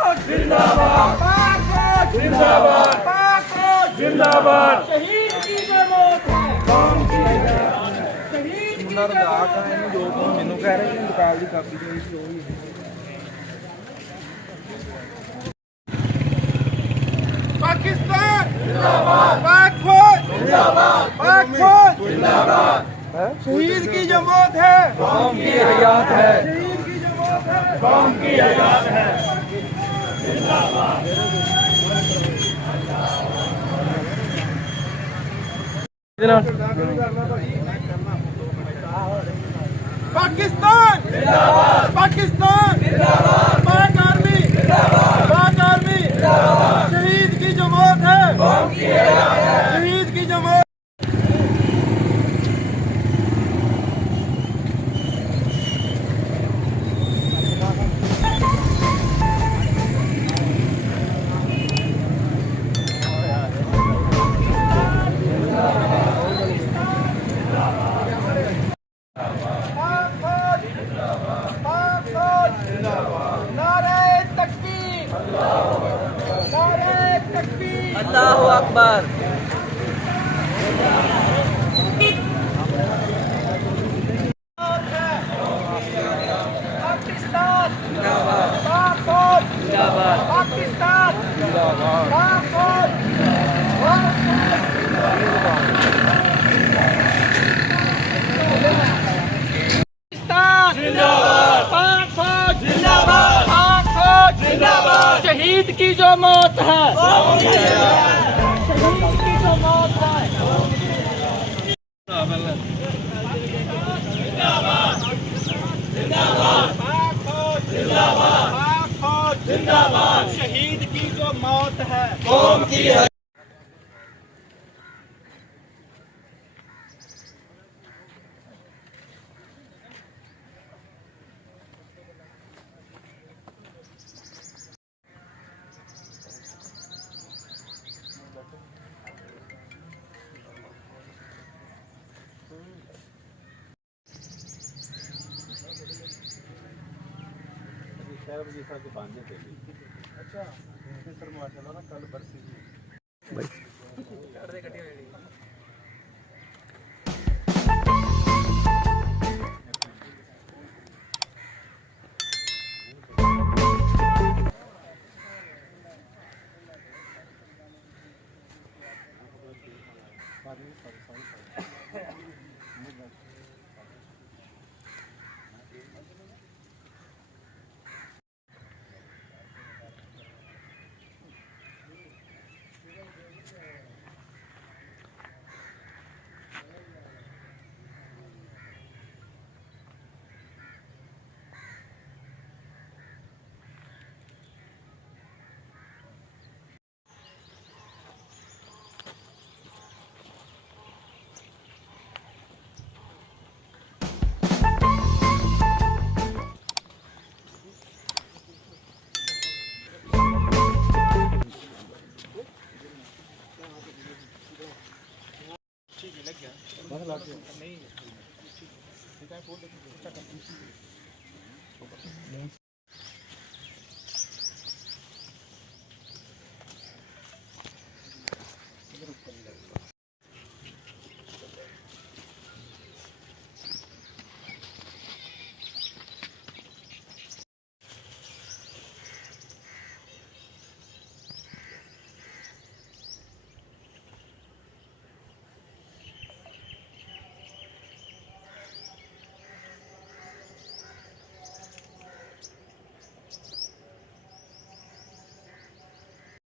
जिंदाबाद जिंदाबाद जिंदाबाद शहीद की जो मौत है कौम की शहीद की जो मौत है जो मैनू कह रहे हैं निकाल दी कापी तो पाकिस्तान जिंदाबाद पाक फौज जिंदाबाद पाक फौज जिंदाबाद शहीद की जो मौत है कौम की हयात है शहीद की जो मौत है कौम की हयात है पाकिस्तान जिंदाबाद पाकिस्तान जिंदाबाद पाक आर्मी जिंदाबाद पाक आर्मी जिंदाबाद शहीद की जो मौत है कौम की हयात है शहीद की जो मौत अल्लाहु अकबर। पाकिस्तान जिंदाबाद पाक फौज जिंदाबाद पाकिस्तान जिंदाबाद पाक फौज पाकिस्तान जिंदाबाद पाक फौज जिंदाबाद पाक फौज जिंदाबाद शहीद की जो मौत है शहीद की जो मौत है जिंदाबाद शहीद की जो मौत है कौम की है वजीफा के बांधने के लिए अच्छा सर माशाल्लाह ना कल बरसी भाई नहीं